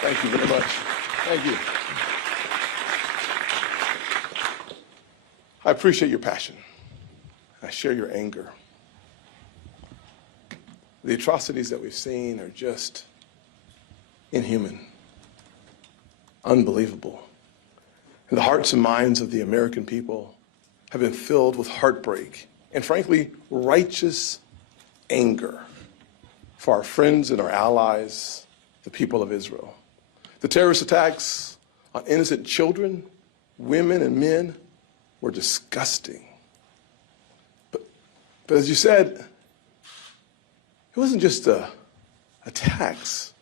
Thank you very much. Thank you. I appreciate your passion. I share your anger. The atrocities that we've seen are just inhuman, unbelievable. And the hearts and minds of the American people have been filled with heartbreak and, frankly, righteous anger for our friends and our allies, the people of Israel. The terrorist attacks on innocent children, women, and men were disgusting. But as you said, it wasn't just attacks.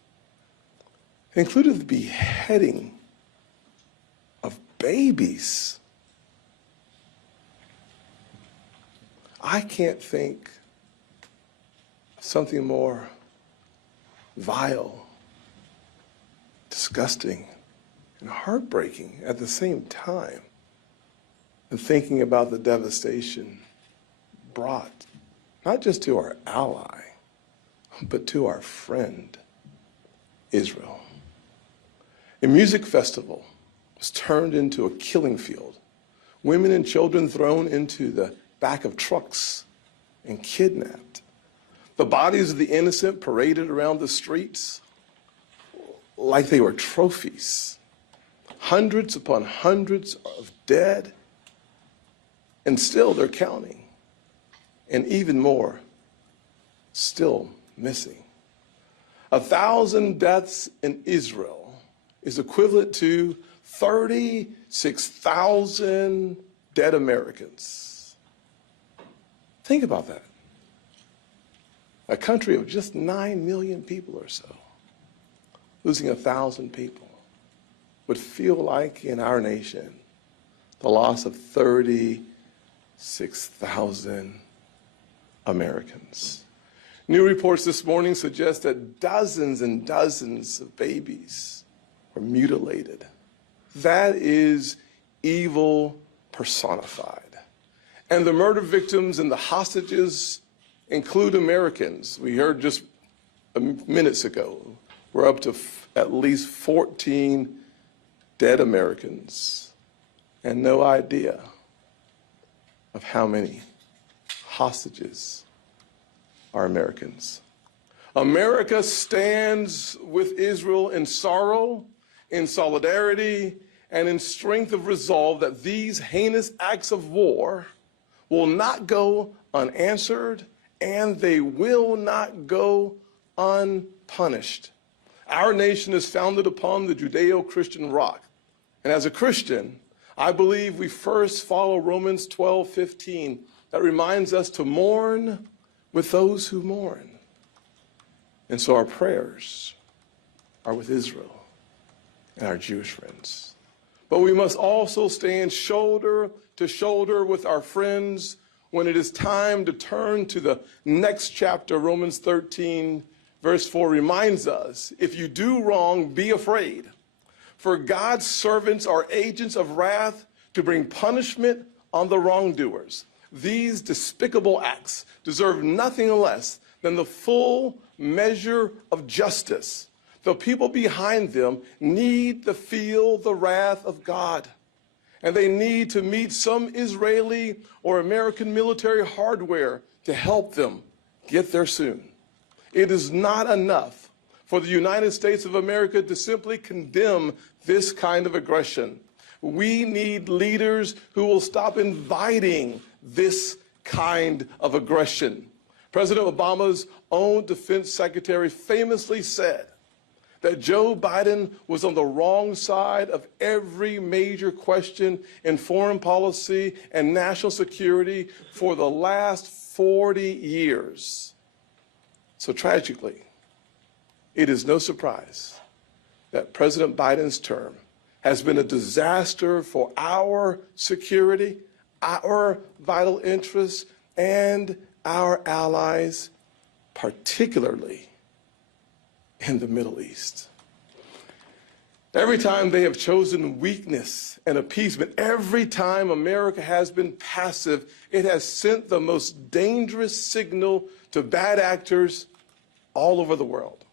It included the beheading of babies. I can't think of something more vile, disgusting, and heartbreaking at the same time than thinking about the devastation brought not just to our ally, but to our friend, Israel. A music festival was turned into a killing field. Women and children thrown into the back of trucks and kidnapped. The bodies of the innocent paraded around the streets like they were trophies. Hundreds upon hundreds of dead, and still they're counting. And even more, still missing. 1,000 deaths in Israel is equivalent to 36,000 dead Americans. Think about that. A country of just 9 million people or so, losing 1,000 people would feel like in our nation the loss of 36,000 Americans. New reports this morning suggest that dozens and dozens of babies were mutilated. That is evil personified. And the murder victims and the hostages include Americans. We heard just minutes ago, we're up to at least 14 dead Americans and no idea of how many hostages are Americans. America stands with Israel in sorrow, in solidarity, and in strength of resolve that these heinous acts of war will not go unanswered and they will not go unpunished. Our nation is founded upon the Judeo-Christian rock. And as a Christian, I believe we first follow Romans 12:15 that reminds us to mourn with those who mourn. And so our prayers are with Israel and our Jewish friends. But we must also stand shoulder to shoulder with our friends when it is time to turn to the next chapter. Romans 13, verse 4 reminds us, if you do wrong, be afraid. For God's servants are agents of wrath to bring punishment on the wrongdoers. These despicable acts deserve nothing less than the full measure of justice. The people behind them need to feel the wrath of God, and they need to meet some Israeli or American military hardware to help them get there soon. It is not enough for the United States of America to simply condemn this kind of aggression. We need leaders who will stop inviting this kind of aggression. President Obama's own defense secretary famously said that Joe Biden was on the wrong side of every major question in foreign policy and national security for the last 40 years. So tragically, it is no surprise that President Biden's term has been a disaster for our security, our vital interests, and our allies, particularly in the Middle East. Every time they have chosen weakness and appeasement, every time America has been passive, it has sent the most dangerous signal to bad actors all over the world.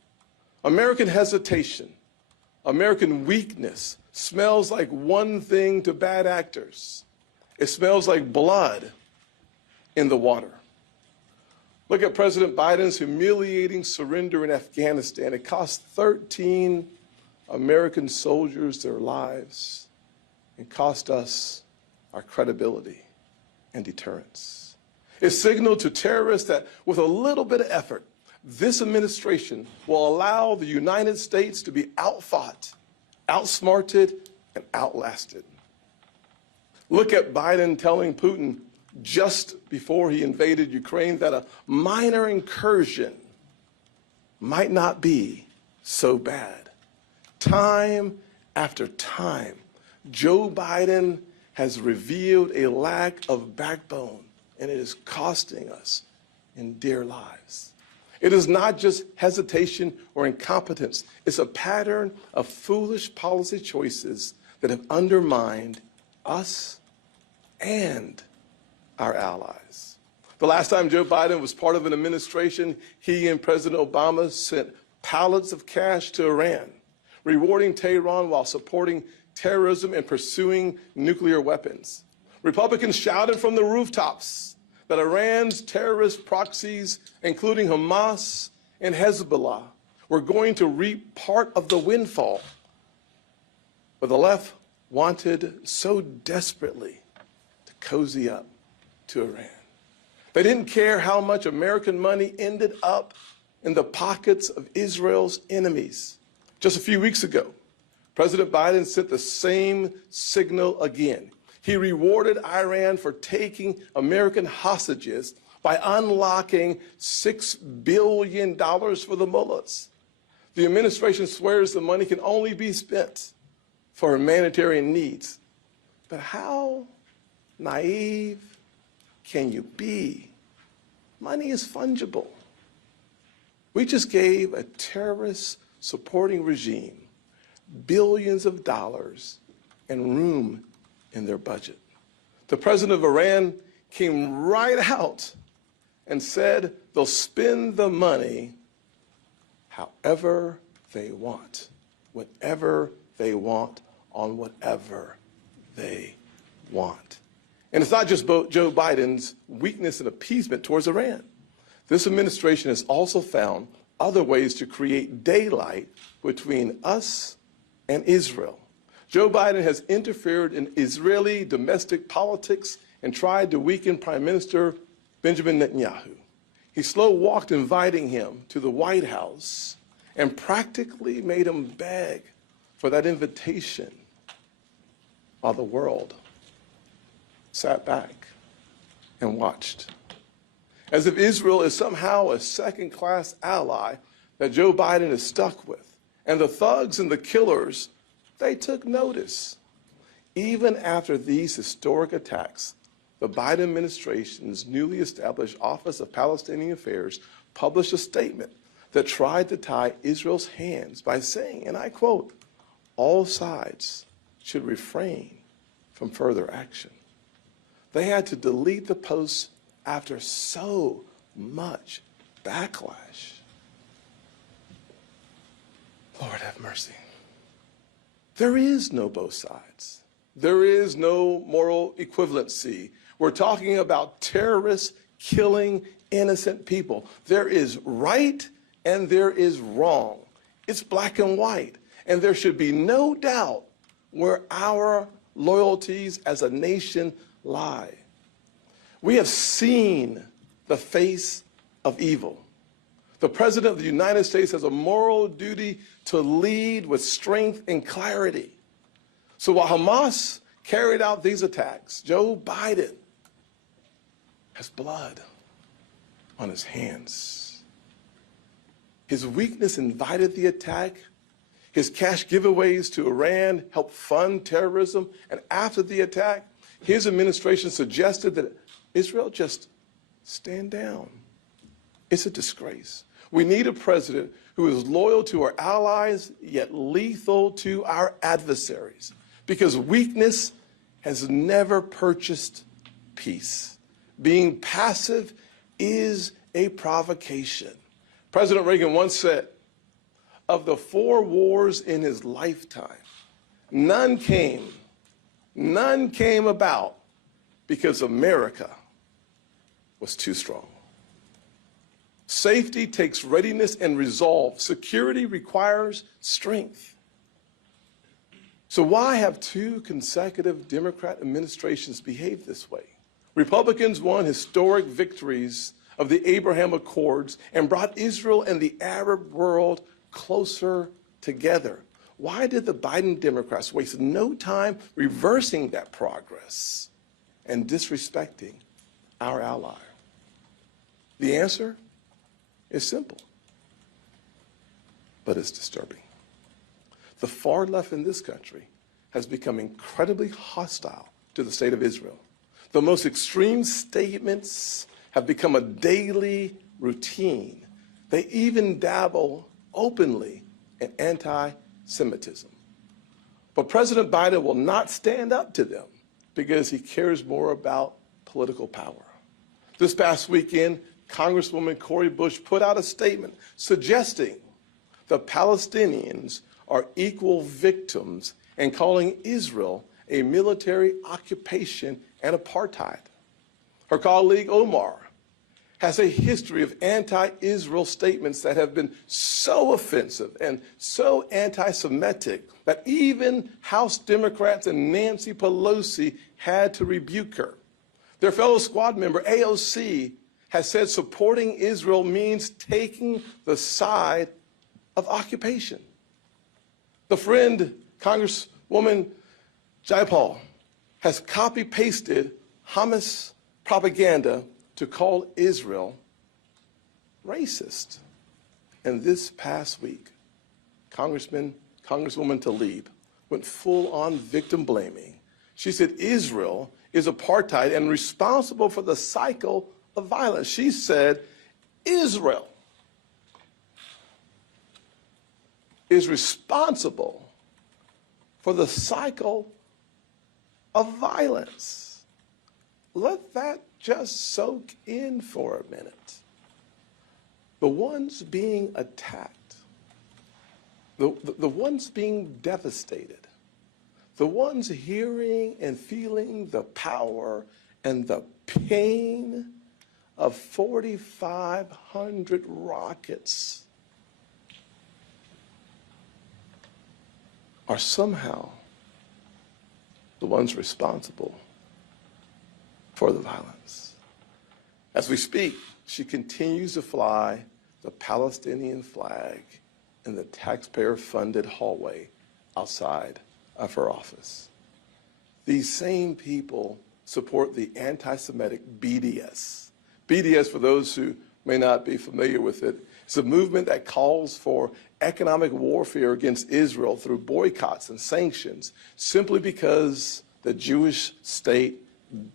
American hesitation American weakness smells like one thing to bad actors. It smells like blood in the water. Look at President Biden's humiliating surrender in Afghanistan. It cost 13 American soldiers their lives. It cost us our credibility and deterrence. It signaled to terrorists that with a little bit of effort, this administration will allow the United States to be outfought, outsmarted, and outlasted. Look at Biden telling Putin just before he invaded Ukraine that a minor incursion might not be so bad. Time after time, Joe Biden has revealed a lack of backbone, and it is costing us in dear lives. It is not just hesitation or incompetence. It's a pattern of foolish policy choices that have undermined us and our allies. The last time Joe Biden was part of an administration, he and President Obama sent pallets of cash to Iran, rewarding Tehran while supporting terrorism and pursuing nuclear weapons. Republicans shouted from the rooftops that Iran's terrorist proxies, including Hamas and Hezbollah, were going to reap part of the windfall. But the left wanted so desperately to cozy up to Iran. They didn't care how much American money ended up in the pockets of Israel's enemies. Just a few weeks ago, President Biden sent the same signal again. He rewarded Iran for taking American hostages by unlocking $6 billion for the mullahs. The administration swears the money can only be spent for humanitarian needs. But how naive can you be? Money is fungible. We just gave a terrorist-supporting regime billions of dollars and room in their budget. The president of Iran came right out and said they'll spend the money however they want, whenever they want, on whatever they want. And it's not just Joe Biden's weakness and appeasement towards Iran. This administration has also found other ways to create daylight between us and Israel. Joe Biden has interfered in Israeli domestic politics and tried to weaken Prime Minister Benjamin Netanyahu. He slow-walked inviting him to the White House and practically made him beg for that invitation while the world sat back and watched. As if Israel is somehow a second-class ally that Joe Biden is stuck with. And the thugs and the killers, they took notice. Even after these historic attacks, the Biden administration's newly established Office of Palestinian Affairs published a statement that tried to tie Israel's hands by saying, and I quote, "All sides should refrain from further action." They had to delete the post after so much backlash. Lord have mercy. There is no both sides. There is no moral equivalency. We're talking about terrorists killing innocent people. There is right and there is wrong. It's black and white. And there should be no doubt where our loyalties as a nation lie. We have seen the face of evil. The President of the United States has a moral duty to lead with strength and clarity. So while Hamas carried out these attacks, Joe Biden has blood on his hands. His weakness invited the attack. His cash giveaways to Iran helped fund terrorism. And after the attack, his administration suggested that Israel just stand down. It's a disgrace. We need a president who is loyal to our allies, yet lethal to our adversaries, because weakness has never purchased peace. Being passive is a provocation. President Reagan once said, of the 4 wars in his lifetime, none came about because America was too strong. Safety takes readiness and resolve. Security requires strength. So why have 2 consecutive Democrat administrations behaved this way? Republicans won historic victories of the Abraham Accords and brought Israel and the Arab world closer together. Why did the Biden Democrats waste no time reversing that progress and disrespecting our ally? The answer is simple, but it's disturbing. The far left in this country has become incredibly hostile to the state of Israel. The most extreme statements have become a daily routine. They even dabble openly in anti-Semitism. But President Biden will not stand up to them because he cares more about political power. This past weekend, Congresswoman Cori Bush put out a statement suggesting the Palestinians are equal victims and calling Israel a military occupation and apartheid. Her colleague Omar has a history of anti-Israel statements that have been so offensive and so anti-Semitic that even House Democrats and Nancy Pelosi had to rebuke her. Their fellow squad member, AOC, has said supporting Israel means taking the side of occupation. The friend, Congresswoman Jayapal, has copy-pasted Hamas propaganda to call Israel racist. And this past week, Congresswoman Tlaib went full-on victim blaming. She said Israel is apartheid and responsible for the cycle of violence. She said Israel is responsible for the cycle of violence. Let that just soak in for a minute. The ones being attacked, the ones being devastated, the ones hearing and feeling the power and the pain of 4,500 rockets are somehow the ones responsible for the violence. As we speak, she continues to fly the Palestinian flag in the taxpayer-funded hallway outside of her office. These same people support the anti-Semitic BDS. BDS, for those who may not be familiar with it, is a movement that calls for economic warfare against Israel through boycotts and sanctions simply because the Jewish state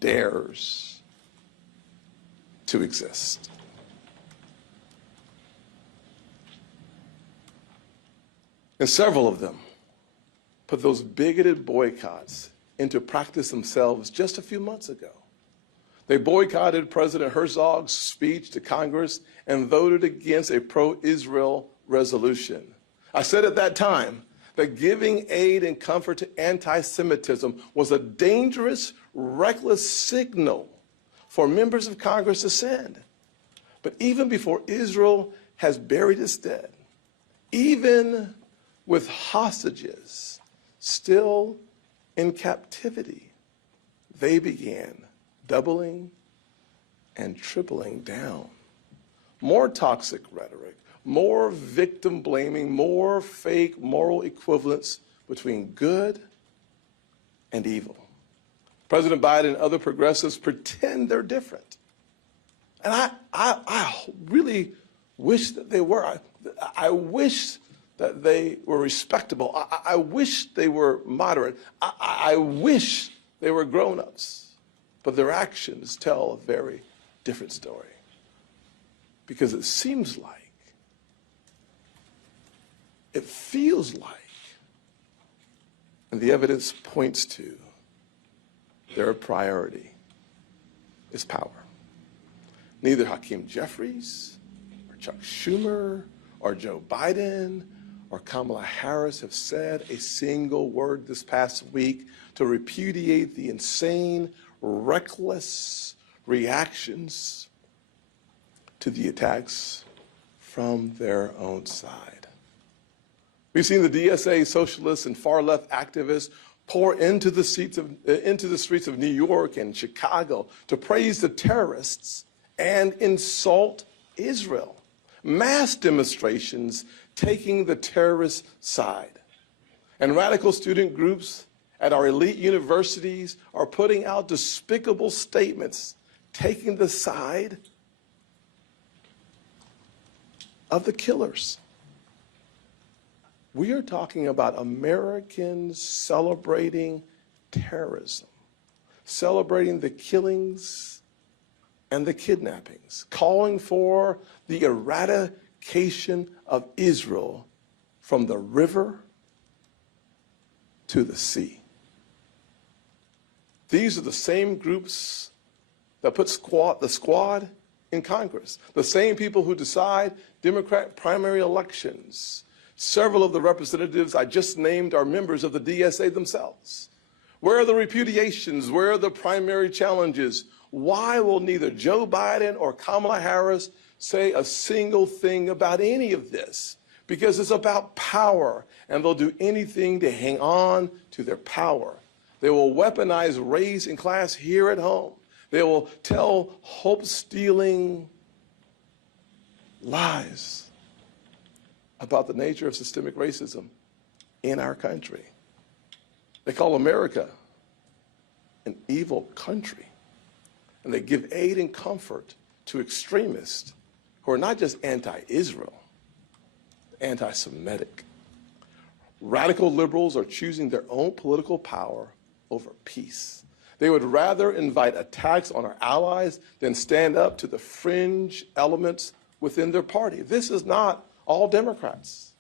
dares to exist. And several of them put those bigoted boycotts into practice themselves just a few months ago. They boycotted President Herzog's speech to Congress and voted against a pro-Israel resolution. I said at that time that giving aid and comfort to anti-Semitism was a dangerous, reckless signal for members of Congress to send. But even before Israel has buried its dead, even with hostages still in captivity, they began doubling and tripling down. More toxic rhetoric, more victim blaming, more fake moral equivalence between good and evil. President Biden and other progressives pretend they're different. And I really wish that they were. I wish that they were respectable. I wish they were moderate. I wish they were grown-ups. But their actions tell a very different story. Because it seems like, it feels like, and the evidence points to, their priority is power. Neither Hakeem Jeffries or Chuck Schumer or Joe Biden or Kamala Harris have said a single word this past week to repudiate the insane, reckless reactions to the attacks from their own side. We've seen the DSA socialists and far-left activists pour into the streets of New York and Chicago to praise the terrorists and insult Israel. Mass demonstrations taking the terrorist side. And radical student groups at our elite universities are putting out despicable statements taking the side of the killers. We are talking about Americans celebrating terrorism, celebrating the killings and the kidnappings, calling for the eradication of Israel from the river to the sea. These are the same groups that put the squad in Congress, the same people who decide Democrat primary elections. Several of the representatives I just named are members of the DSA themselves. Where are the repudiations? Where are the primary challenges? Why will neither Joe Biden or Kamala Harris say a single thing about any of this? Because it's about power, and they'll do anything to hang on to their power. They will weaponize race and class here at home. They will tell hope-stealing lies about the nature of systemic racism in our country. They call America an evil country, and they give aid and comfort to extremists who are not just anti-Israel, anti-Semitic. Radical liberals are choosing their own political power over peace. They would rather invite attacks on our allies than stand up to the fringe elements within their party. This is not all Democrats.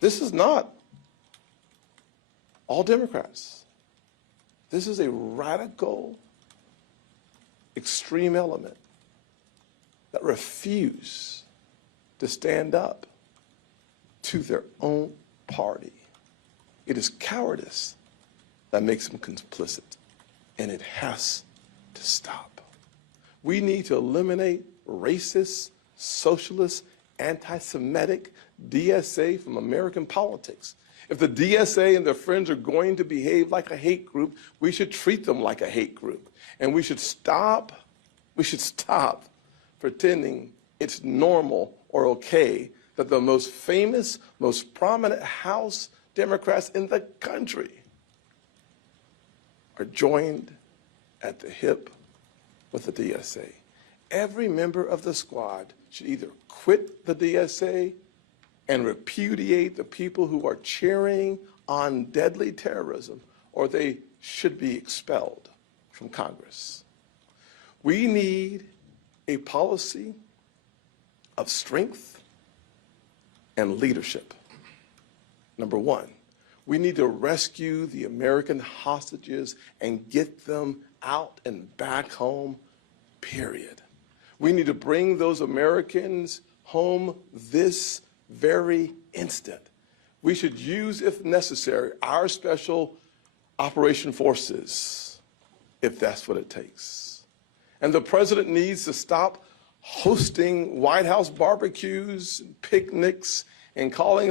This is not all Democrats. This is a radical, extreme element that refuse to stand up to their own party. It is cowardice that makes them complicit, and it has to stop. We need to eliminate racist, socialist, anti-Semitic DSA from American politics. If the DSA and their friends are going to behave like a hate group, we should treat them like a hate group. And we should stop pretending it's normal or okay that the most famous, most prominent House Democrats in the country are joined at the hip with the DSA. Every member of the squad should either quit the DSA and repudiate the people who are cheering on deadly terrorism, or they should be expelled from Congress. We need a policy of strength and leadership. Number one, we need to rescue the American hostages and get them out and back home, period. We need to bring those Americans home this very instant. We should use, if necessary, our special operation forces, if that's what it takes. And the president needs to stop hosting White House barbecues, and picnics, and putting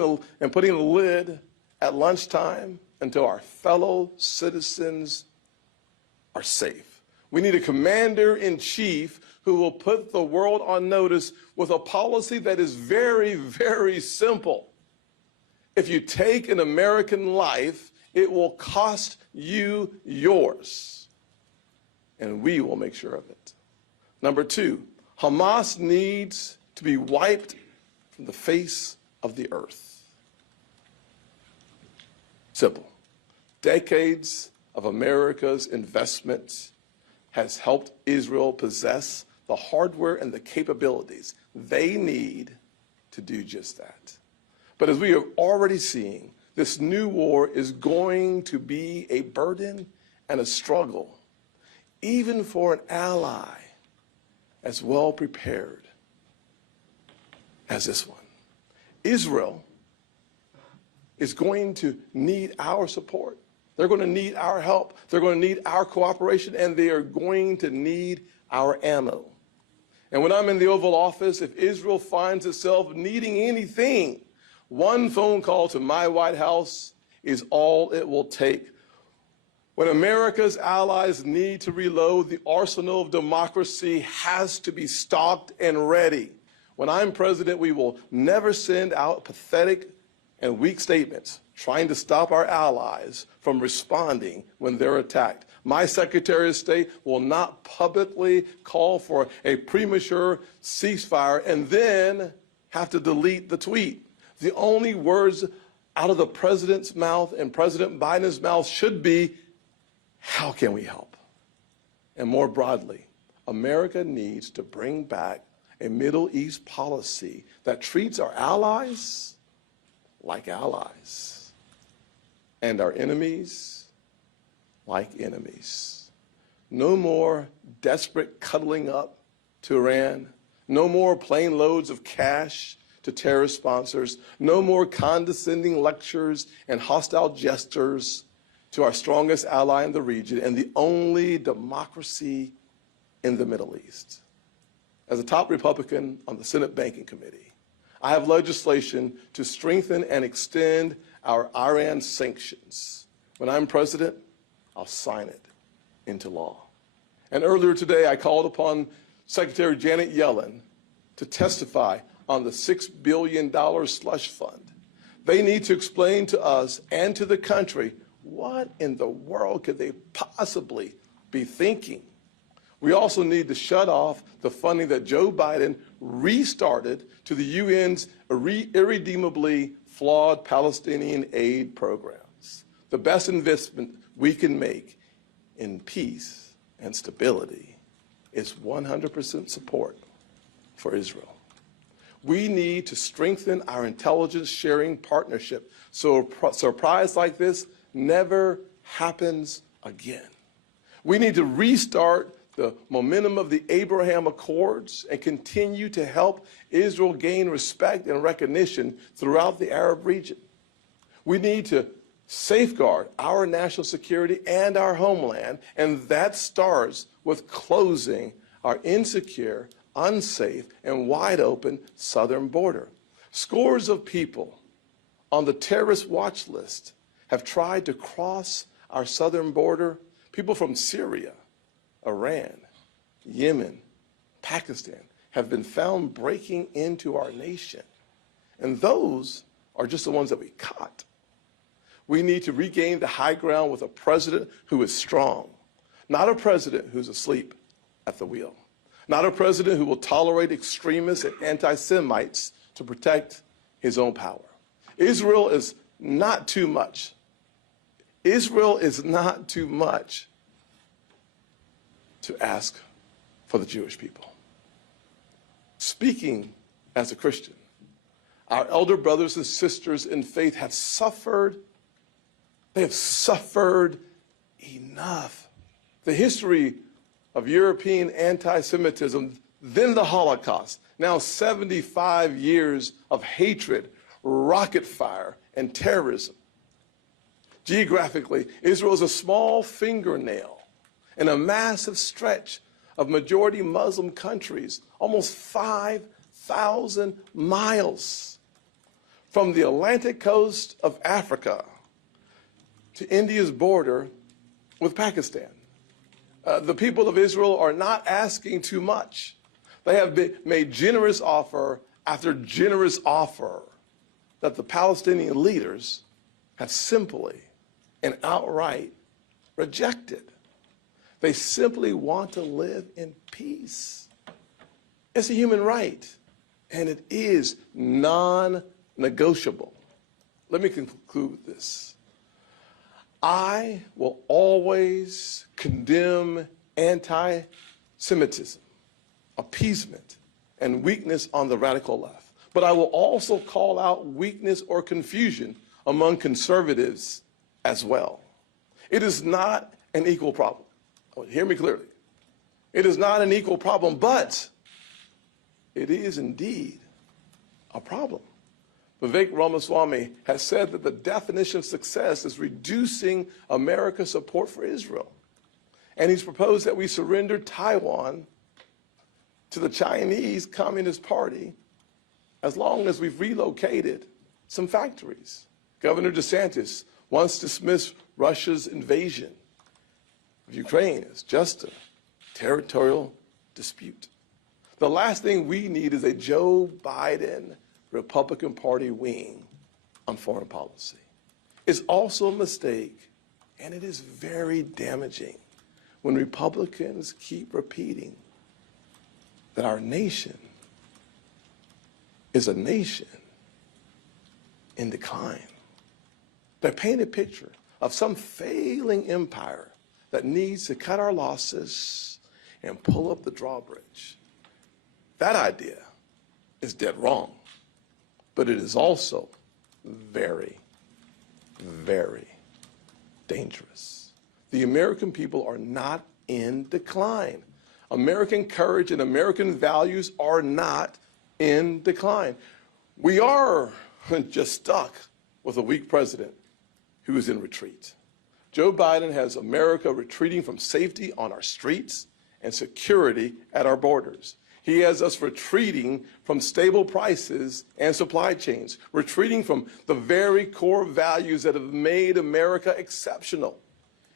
a lid at lunchtime until our fellow citizens are safe. We need a commander-in-chief who will put the world on notice with a policy that is very, very simple. If you take an American life, it will cost you yours. And we will make sure of it. Number two, Hamas needs to be wiped from the face of the earth. Simple. Decades of America's investment has helped Israel possess the hardware and the capabilities they need to do just that. But as we are already seeing, this new war is going to be a burden and a struggle, even for an ally as well prepared as this one. Israel is going to need our support. They're going to need our help. They're going to need our cooperation, and they are going to need our ammo. And when I'm in the Oval Office, if Israel finds itself needing anything, one phone call to my White House is all it will take. When America's allies need to reload, the arsenal of democracy has to be stocked and ready. When I'm president, we will never send out pathetic and weak statements trying to stop our allies from responding when they're attacked. My Secretary of State will not publicly call for a premature ceasefire and then have to delete the tweet. The only words out of the president's mouth and President Biden's mouth should be, how can we help? And more broadly, America needs to bring back a Middle East policy that treats our allies like allies and our enemies like enemies. No more desperate cuddling up to Iran. No more plane loads of cash to terrorist sponsors. No more condescending lectures and hostile gestures to our strongest ally in the region and the only democracy in the Middle East. As a top Republican on the Senate Banking Committee, I have legislation to strengthen and extend our Iran sanctions. When I'm president, I'll sign it into law. And earlier today, I called upon Secretary Janet Yellen to testify on the $6 billion slush fund. They need to explain to us and to the country what in the world could they possibly be thinking. We also need to shut off the funding that Joe Biden restarted to the UN's irredeemably flawed Palestinian aid programs. The best investment we can make in peace and stability is 100% support for Israel. We need to strengthen our intelligence sharing partnership so a surprise like this never happens again. We need to restart the momentum of the Abraham Accords and continue to help Israel gain respect and recognition throughout the Arab region. We need to safeguard our national security and our homeland, and that starts with closing our insecure, unsafe, and wide-open southern border. Scores of people on the terrorist watch list have tried to cross our southern border, people from Syria, Iran, Yemen, Pakistan have been found breaking into our nation. And those are just the ones that we caught. We need to regain the high ground with a president who is strong, not a president who's asleep at the wheel, not a president who will tolerate extremists and anti-Semites to protect his own power. Israel is not too much. Israel is not too much to ask for the Jewish people. Speaking as a Christian, our elder brothers and sisters in faith have suffered. They have suffered enough. The history of European anti-Semitism, then the Holocaust, now 75 years of hatred, rocket fire, and terrorism. Geographically, Israel is a small fingernail in a massive stretch of majority Muslim countries, almost 5,000 miles from the Atlantic coast of Africa to India's border with Pakistan. The people of Israel are not asking too much. They have made generous offer after generous offer that the Palestinian leaders have simply and outright rejected. They simply want to live in peace. It's a human right, and it is non-negotiable. Let me conclude with this. I will always condemn anti-Semitism, appeasement, and weakness on the radical left. But I will also call out weakness or confusion among conservatives as well. It is not an equal problem. Hear me clearly. It is not an equal problem, but it is indeed a problem. Vivek Ramaswamy has said that the definition of success is reducing America's support for Israel. And he's proposed that we surrender Taiwan to the Chinese Communist Party as long as we've relocated some factories. Governor DeSantis once dismissed Russia's invasion of Ukraine as just a territorial dispute. The last thing we need is a Joe Biden Republican Party wing on foreign policy. It's also a mistake, and it is very damaging when Republicans keep repeating that our nation is a nation in decline. They paint a picture of some failing empire that needs to cut our losses and pull up the drawbridge. That idea is dead wrong, but it is also very, very dangerous. The American people are not in decline. American courage and American values are not in decline. We are just stuck with a weak president who is in retreat. Joe Biden has America retreating from safety on our streets and security at our borders. He has us retreating from stable prices and supply chains, retreating from the very core values that have made America exceptional,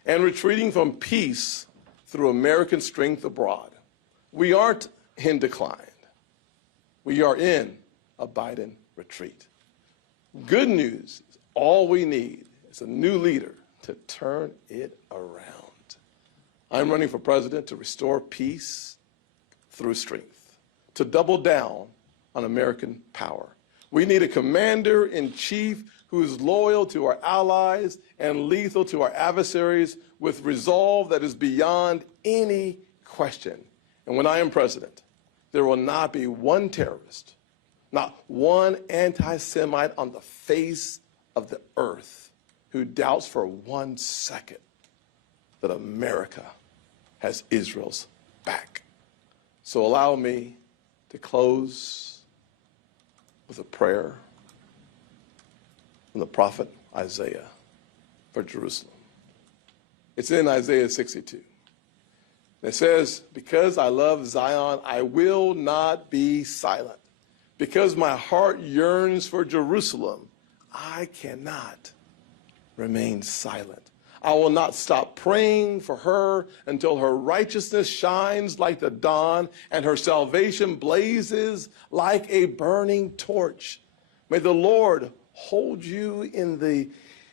and retreating from peace through American strength abroad. We aren't in decline. We are in a Biden retreat. Good news is all we need is a new leader to turn it around. I'm running for president to restore peace through strength, to double down on American power. We need a commander-in-chief who is loyal to our allies and lethal to our adversaries with resolve that is beyond any question. And when I am president, there will not be one terrorist, not one anti-Semite on the face of the earth who doubts for 1 second that America has Israel's back. So allow me to close with a prayer from the prophet Isaiah for Jerusalem. It's in Isaiah 62. It says, because I love Zion, I will not be silent. Because my heart yearns for Jerusalem, I cannot remain silent. I will not stop praying for her until her righteousness shines like the dawn and her salvation blazes like a burning torch. May the Lord hold you in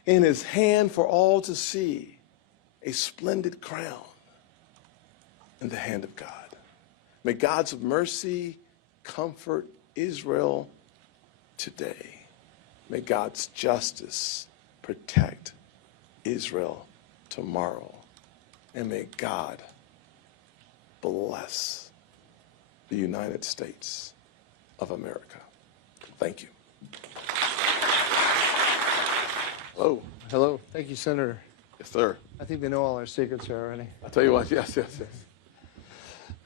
his hand for all to see, a splendid crown in the hand of God. May God's mercy comfort Israel today. May God's justice protect Israel tomorrow. And may God bless the United States of America. Thank you. Hello. Hello. Thank you, Senator. Yes, sir. I think they know all our secrets here already. I'll tell you what, yes. I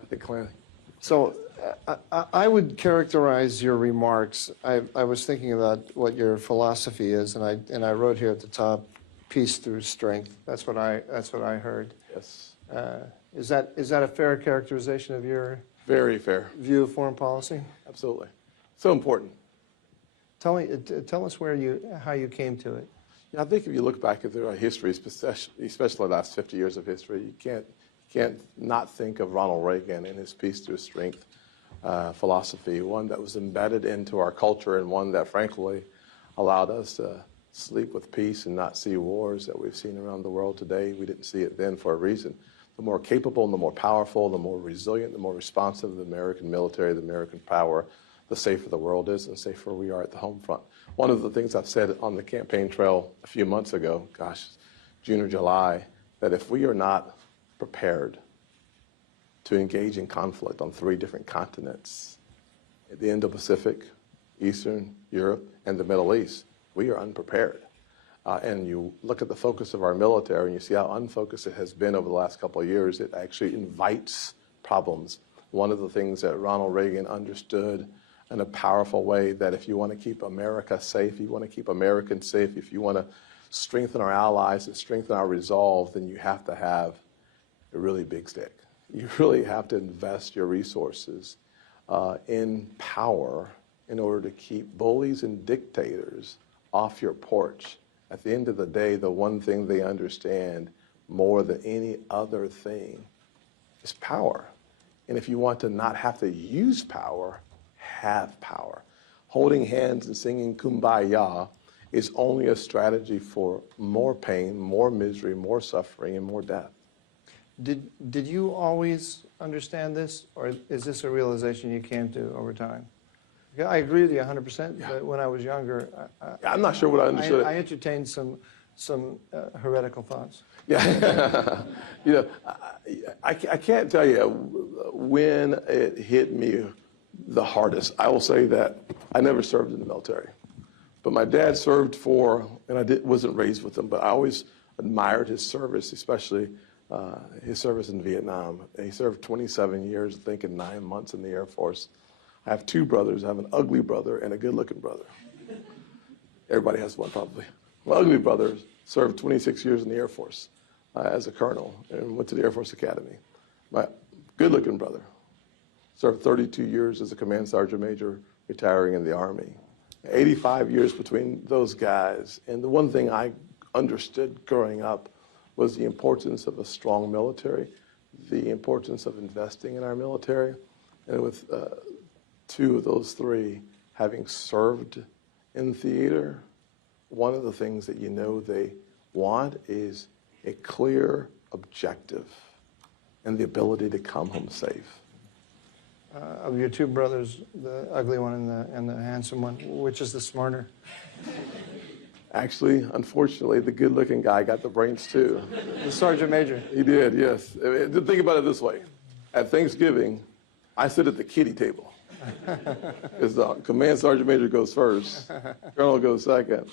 think clearly. So I would characterize your remarks. I was thinking about what your philosophy is, and I wrote here at the top, peace through strength. That's what I heard. Yes. Is that a fair characterization of your Very fair. view of foreign policy? Absolutely. So important. Tell us how you came to it. Yeah, I think if you look back at our history, especially the last 50 years of history, you can't not think of Ronald Reagan and his peace through strength philosophy, one that was embedded into our culture and one that, frankly, allowed us to sleep with peace and not see wars that we've seen around the world today. We didn't see it then for a reason. The more capable and the more powerful, the more resilient, the more responsive the American military, the American power, the safer the world is and the safer we are at the home front. One of the things I've said on the campaign trail a few months ago, June or July, that if we are not prepared to engage in conflict on 3 different continents, the Indo-Pacific, Eastern Europe, and the Middle East, we are unprepared. And you look at the focus of our military and you see how unfocused it has been over the last couple of years. It actually invites problems. One of the things that Ronald Reagan understood in a powerful way that if you want to keep America safe, you want to keep Americans safe, if you want to strengthen our allies and strengthen our resolve, then you have to have a really big stick. You really have to invest your resources in power in order to keep bullies and dictators off your porch. At the end of the day, the one thing they understand more than any other thing is power. And if you want to not have to use power, have power. Holding hands and singing Kumbaya is only a strategy for more pain, more misery, more suffering, and more death. Did you always understand this, or is this a realization you came to over time? Yeah, I agree with you 100%, but when I was younger, I'm not sure what I understood. I entertained some heretical thoughts. Yeah, you know, I can't tell you when it hit me the hardest. I will say that I never served in the military, but my dad served and I wasn't raised with him, but I always admired his service, especially his service in Vietnam. He served 27 years, I think, and 9 months in the Air Force. I have two brothers. I have an ugly brother and a good-looking brother. Everybody has one, probably. My ugly brother served 26 years in the Air Force as a colonel and went to the Air Force Academy. My good-looking brother served 32 years as a command sergeant major, retiring in the Army. 85 years between those guys. And the one thing I understood growing up was the importance of a strong military, the importance of investing in our military. And with two of those three having served in theater, one of the things that you know they want is a clear objective and the ability to come home safe. Of your two brothers, the ugly one and the handsome one, which is the smarter? Actually, unfortunately, the good-looking guy got the brains too. The sergeant major. He did, yes. Think about it this way. At Thanksgiving, I sit at the kiddie table. Because the command sergeant major goes first, colonel goes second,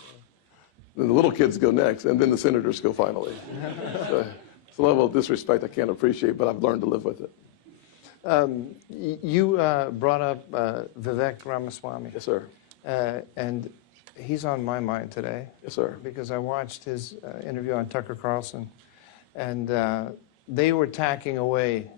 then the little kids go next, and then the senators go finally. So it's a level of disrespect I can't appreciate, but I've learned to live with it. You brought up Vivek Ramaswamy. Yes, sir. And he's on my mind today. Yes, sir. Because I watched his interview on Tucker Carlson, and they were tacking away.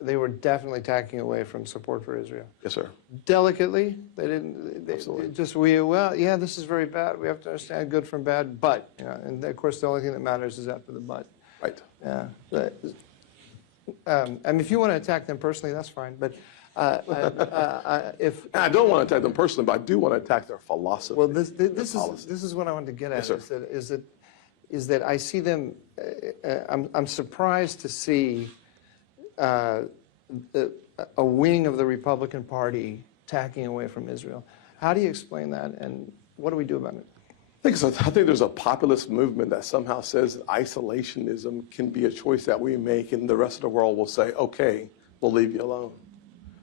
They were definitely tacking away from support for Israel. Yes, sir. Delicately, they didn't. Absolutely. Yeah, this is very bad. We have to understand good from bad, but, you know, and of course the only thing that matters is after the but. Right. Yeah. I mean, if you want to attack them personally, that's fine. But if I don't want to attack them personally, but I do want to attack their philosophy. well, this is what I wanted to get at. Yes, sir. Is that I see them. I'm surprised to see a wing of the Republican Party tacking away from Israel. How do you explain that, and what do we do about it? I think there's a populist movement that somehow says that isolationism can be a choice that we make, and the rest of the world will say, okay, we'll leave you alone.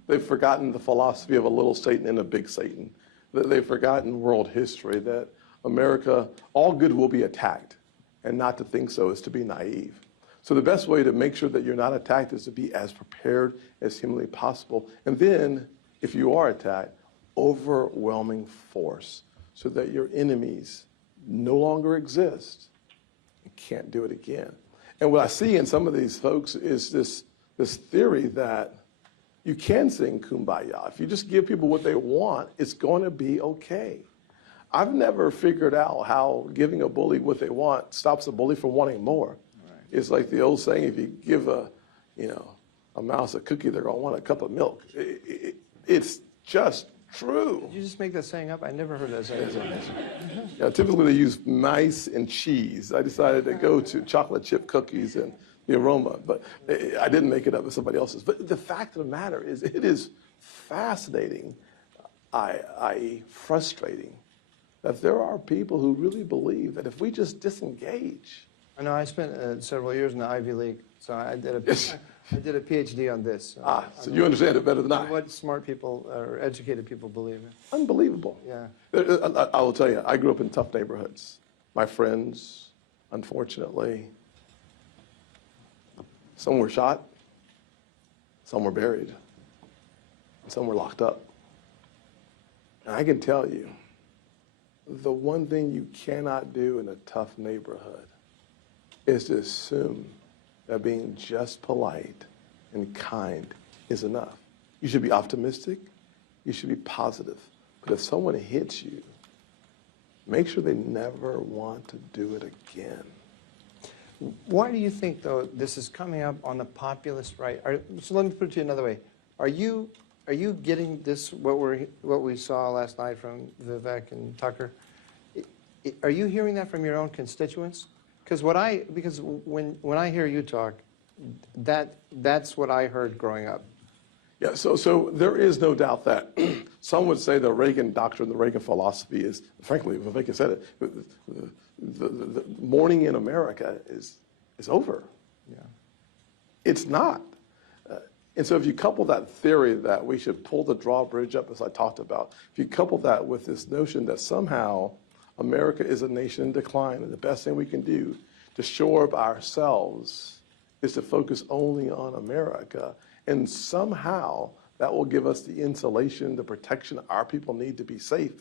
They've forgotten the philosophy of a little Satan and a big Satan. They've forgotten world history, that America, all good will be attacked, and not to think so is to be naive. So the best way to make sure that you're not attacked is to be as prepared as humanly possible. And then, if you are attacked, overwhelming force so that your enemies no longer exist and can't do it again. And what I see in some of these folks is this theory that you can sing Kumbaya. If you just give people what they want, it's going to be okay. I've never figured out how giving a bully what they want stops a bully from wanting more. It's like the old saying, if you give a mouse a cookie, they're going to want a cup of milk. It's just true. Did you just make that saying up? I never heard that saying. Yeah, typically they use mice and cheese. I decided to go to chocolate chip cookies and the aroma, but I didn't make it up with somebody else's. But the fact of the matter is, it is fascinating, i.e. frustrating, that there are people who really believe that if we just disengage. I know I spent several years in the Ivy League, so I did a PhD on this. So you understand it better than I. What smart people or educated people believe in. Unbelievable. Yeah. I will tell you, I grew up in tough neighborhoods. My friends, unfortunately, some were shot, some were buried, and some were locked up. And I can tell you, the one thing you cannot do in a tough neighborhood is to assume that being just polite and kind is enough. You should be optimistic. You should be positive. But if someone hits you, make sure they never want to do it again. Why do you think, though, this is coming up on the populist right? So let me put it to you another way. Are you getting this, what we saw last night from Vivek and Tucker? Are you hearing that from your own constituents? Because when I hear you talk, that's what I heard growing up. Yeah, so there is no doubt that some would say the Reagan doctrine, the Reagan philosophy is, frankly, Vivek has said it, the mourning in America is over. Yeah. It's not. And so if you couple that theory that we should pull the drawbridge up, as I talked about, if you couple that with this notion that somehow America is a nation in decline and the best thing we can do to shore up ourselves is to focus only on America, and somehow that will give us the insulation, the protection our people need to be safe.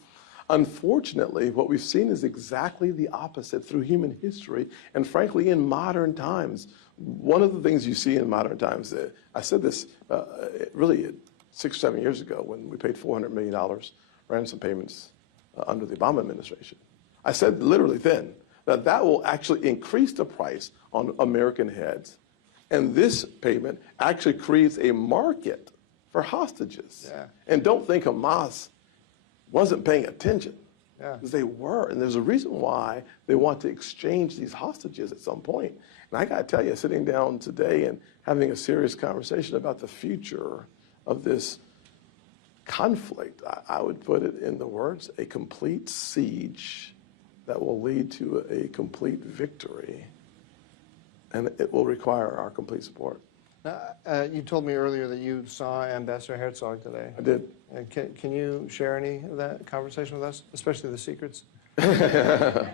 Unfortunately, what we've seen is exactly the opposite through human history, and frankly, in modern times. One of the things you see in modern times, I said this really 6 or 7 years ago when we paid $400 million ransom payments under the Obama administration. I said literally then that will actually increase the price on American heads. And this payment actually creates a market for hostages. Yeah. And don't think Hamas wasn't paying attention. Yeah. Because they were. And there's a reason why they want to exchange these hostages at some point. And I got to tell you, sitting down today and having a serious conversation about the future of this conflict, I would put it in the words, a complete siege that will lead to a complete victory. And it will require our complete support. You told me earlier that you saw Ambassador Herzog today. I did. Can you share any of that conversation with us, especially the secrets? The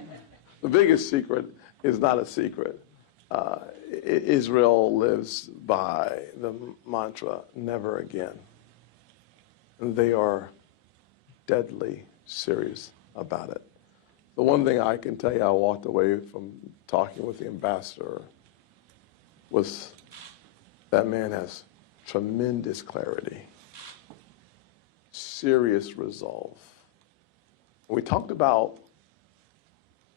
biggest secret is not a secret. Israel lives by the mantra, never again. And they are deadly serious about it. The one thing I can tell you I walked away from talking with the ambassador was that man has tremendous clarity, serious resolve. We talked about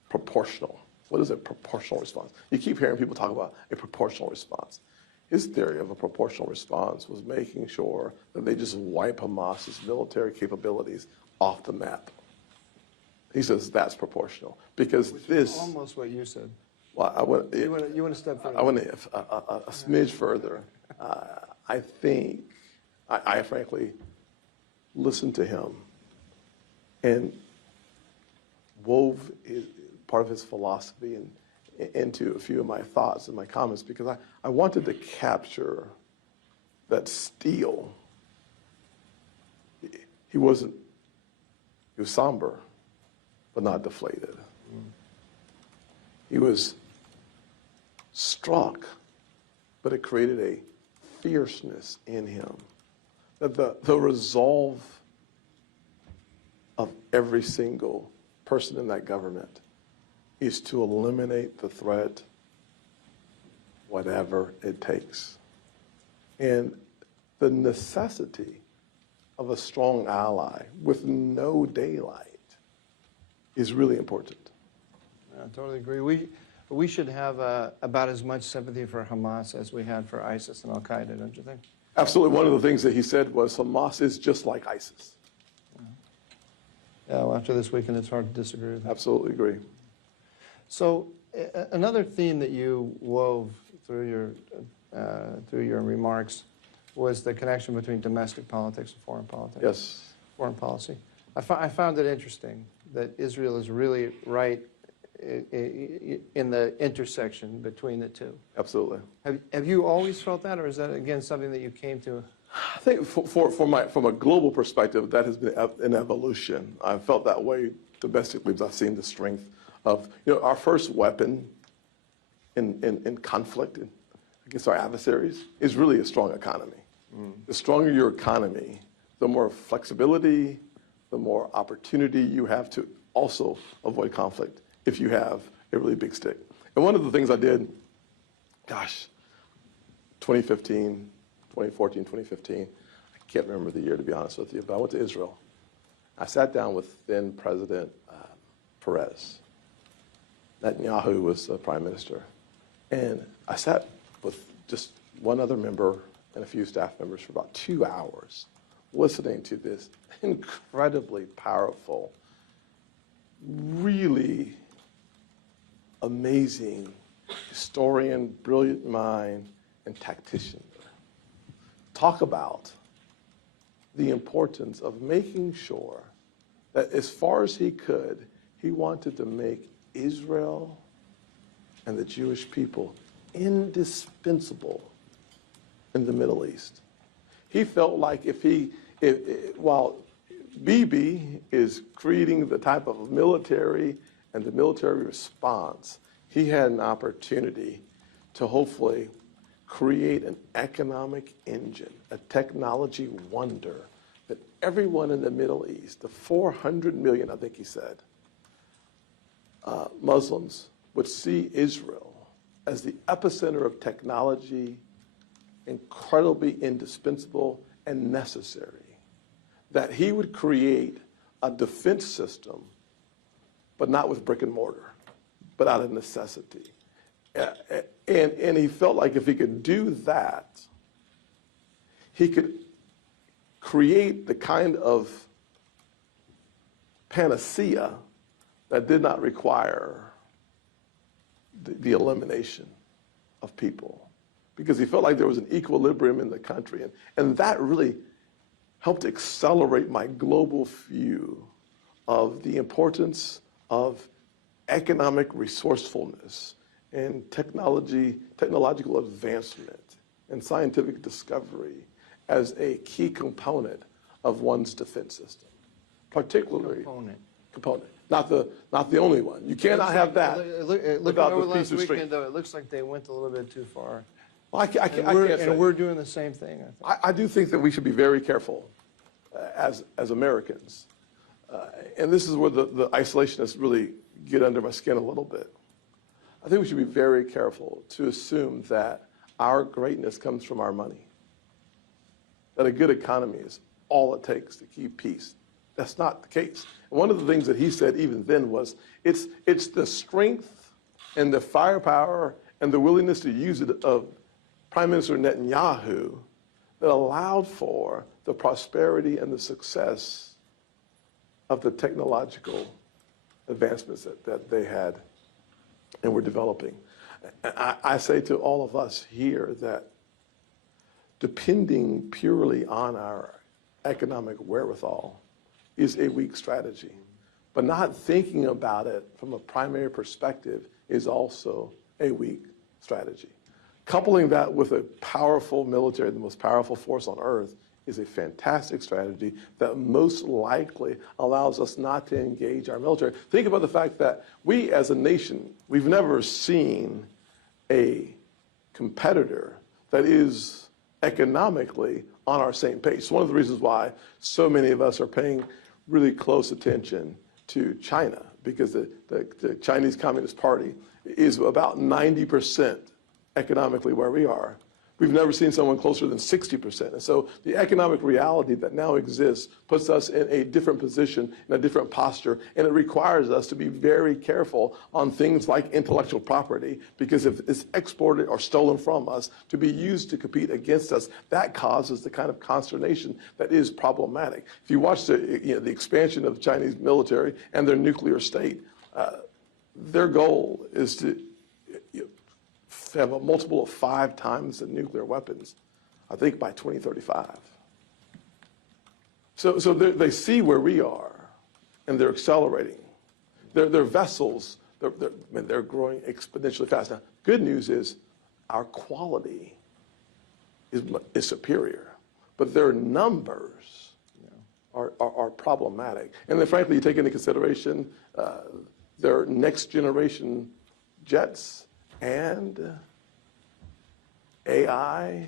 proportional. What is a proportional response? You keep hearing people talk about a proportional response. His theory of a proportional response was making sure that they just wipe Hamas's military capabilities off the map. He says that's proportional because this is almost what you said. Well, you want to step further? I want to a smidge further. I think I frankly listened to him and wove part of his philosophy into a few of my thoughts and my comments because I wanted to capture that steel. He was somber, but not deflated. He was struck, but it created a fierceness in him. That the resolve of every single person in that government is to eliminate the threat, whatever it takes. And the necessity of a strong ally with no daylight is really important. I totally agree. We should have about as much sympathy for Hamas as we had for ISIS and Al-Qaeda, don't you think? Absolutely. One of the things that he said was Hamas is just like ISIS. Yeah, well, after this weekend, it's hard to disagree with that. Absolutely agree. So another theme that you wove through your remarks was the connection between domestic politics and foreign politics. Yes. Foreign policy. I found it interesting that Israel is really right in the intersection between the two. Absolutely. Have you always felt that, or is that, again, something that you came to? I think from a global perspective, that has been an evolution. I've felt that way domestically because I've seen the strength of, our first weapon in conflict against our adversaries is really a strong economy. The stronger your economy, the more flexibility, the more opportunity you have to also avoid conflict if you have a really big stick. And one of the things I did, 2014, 2015, I can't remember the year, to be honest with you, but I went to Israel. I sat down with then President Perez. Netanyahu was the prime minister. And I sat with just one other member and a few staff members for about 2 hours listening to this incredibly powerful, really amazing historian, brilliant mind, and tactician talk about the importance of making sure that as far as he could, he wanted to make Israel and the Jewish people indispensable in the Middle East. He felt like while Bibi is creating the type of military and the military response, he had an opportunity to hopefully create an economic engine, a technology wonder that everyone in the Middle East, the 400 million, I think he said, Muslims would see Israel as the epicenter of technology, incredibly indispensable and necessary, that he would create a defense system, but not with brick and mortar, but out of necessity. And he felt like if he could do that, he could create the kind of panacea that did not require the elimination of people, because he felt like there was an equilibrium in the country. And that really helped accelerate my global view of the importance of economic resourcefulness and technological advancement and scientific discovery as a key component of one's defense system, particularly component. Not the only one. You cannot have that without the peace and strength. Though, it looks like they went a little bit too far. Well, I can't say. And we're doing the same thing, I think. I do think that we should be very careful as Americans. And this is where the isolationists really get under my skin a little bit. I think we should be very careful to assume that our greatness comes from our money, that a good economy is all it takes to keep peace. That's not the case. And one of the things that he said even then was, it's the strength and the firepower and the willingness to use it of Prime Minister Netanyahu that allowed for the prosperity and the success of the technological advancements that they had and were developing. I say to all of us here that depending purely on our economic wherewithal is a weak strategy. But not thinking about it from a primary perspective is also a weak strategy. Coupling that with a powerful military, the most powerful force on earth, is a fantastic strategy that most likely allows us not to engage our military. Think about the fact that we as a nation, we've never seen a competitor that is economically on our same page. It's one of the reasons why so many of us are paying really close attention to China, because the Chinese Communist Party is about 90% economically where we are. We've never seen someone closer than 60%. And so the economic reality that now exists puts us in a different position, in a different posture, and it requires us to be very careful on things like intellectual property, because if it's exported or stolen from us to be used to compete against us, that causes the kind of consternation that is problematic. If you watch the expansion of the Chinese military and their nuclear state, their goal is to have a multiple of 5 times the nuclear weapons, I think, by 2035. So they see where we are, and they're accelerating. Their vessels, they're growing exponentially fast. Now, good news is our quality is superior, but their numbers are problematic. And then, frankly, you take into consideration their next generation jets and AI,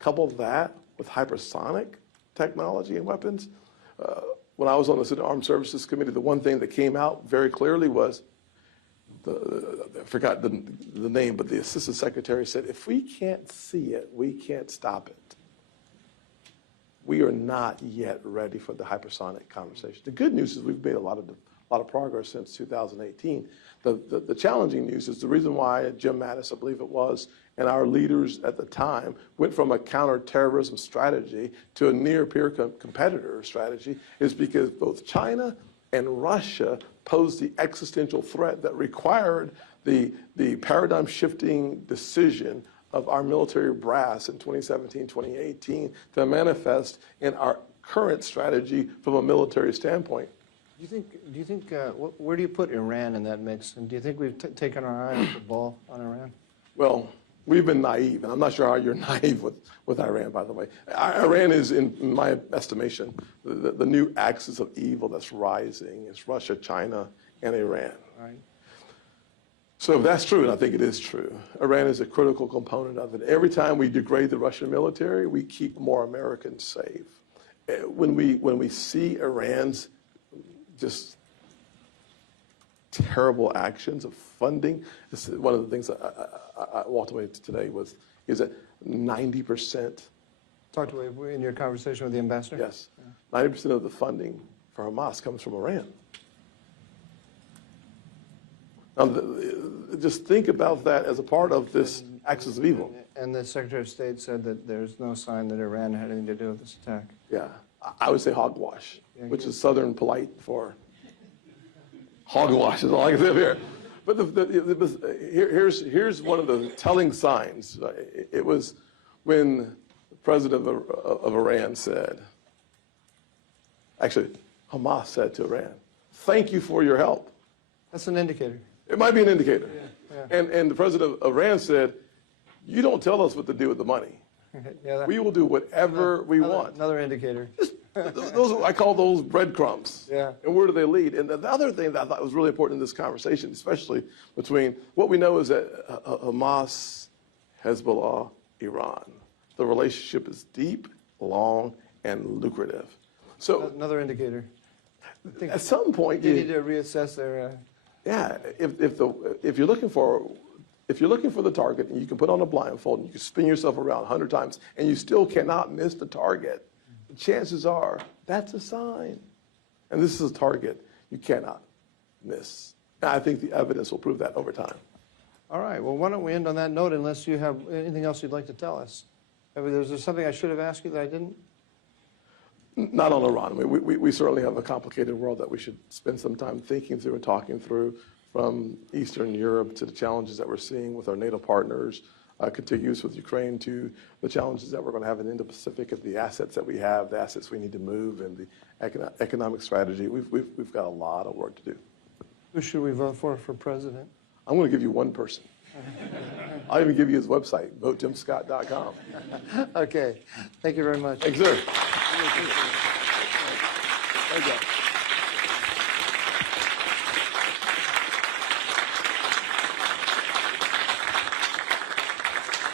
couple that with hypersonic technology and weapons, when I was on the Senate Armed Services Committee, the one thing that came out very clearly was, I forgot the name, but the Assistant Secretary said, if we can't see it, we can't stop it. We are not yet ready for the hypersonic conversation. The good news is we've made a lot of progress since 2018. The challenging news is the reason why Jim Mattis, I believe it was, and our leaders at the time went from a counterterrorism strategy to a near-peer competitor strategy is because both China and Russia posed the existential threat that required the paradigm-shifting decision of our military brass in 2017, 2018 to manifest in our current strategy from a military standpoint. Do you think where do you put Iran in that mix? And do you think we've taken our eye off the ball on Iran? Well, we've been naive, and I'm not sure how you're naive with Iran, by the way. Iran is, in my estimation, the new axis of evil that's rising is Russia, China, and Iran. Right. So if that's true, and I think it is true, Iran is a critical component of it. Every time we degrade the Russian military, we keep more Americans safe. When we see Iran's just terrible actions of funding, this is one of the things that I walked away today with, is that 90%. Talked to in your conversation with the ambassador? Yes. 90% of the funding for Hamas comes from Iran. Now, just think about that as a part of this axis of evil. And the Secretary of State said that there's no sign that Iran had anything to do with this attack. Yeah, I would say hogwash, which is Southern polite for hogwash is all I can say up here. But here's one of the telling signs. It was when the president of Iran said, actually, Hamas said to Iran, "Thank you for your help." That's an indicator. It might be an indicator. Yeah. And the president of Iran said, "You don't tell us what to do with the money. Yeah, We will do whatever we want." Another indicator. I call those breadcrumbs. Yeah. And where do they lead? And the other thing that I thought was really important in this conversation, especially between what we know is that Hamas, Hezbollah, Iran, the relationship is deep, long, and lucrative. So Another indicator. at some point, You need to reassess their. yeah, if you're looking for the target and you can put on a blindfold and you can spin yourself around 100 times and you still cannot miss the target, the chances are that's a sign. And this is a target you cannot miss. And I think the evidence will prove that over time. All right. Well, why don't we end on that note unless you have anything else you'd like to tell us? Is there something I should have asked you that I didn't? Not on Iran. I mean, we certainly have a complicated world that we should spend some time thinking through and talking through, from Eastern Europe to the challenges that we're seeing with our NATO partners, contiguous with Ukraine, to the challenges that we're going to have in the Indo-Pacific, and the assets that we have, the assets we need to move, and the economic strategy. We've got a lot of work to do. Who should we vote for president? I'm going to give you one person. I'll even give you his website, votetimscott.com. Okay. Thank you very much. Thanks, sir. Thank you.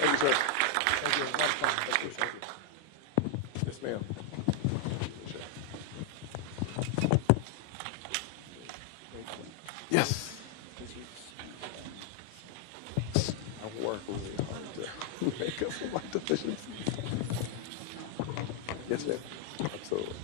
Thank you, sir. Thank you. Yes, ma'am.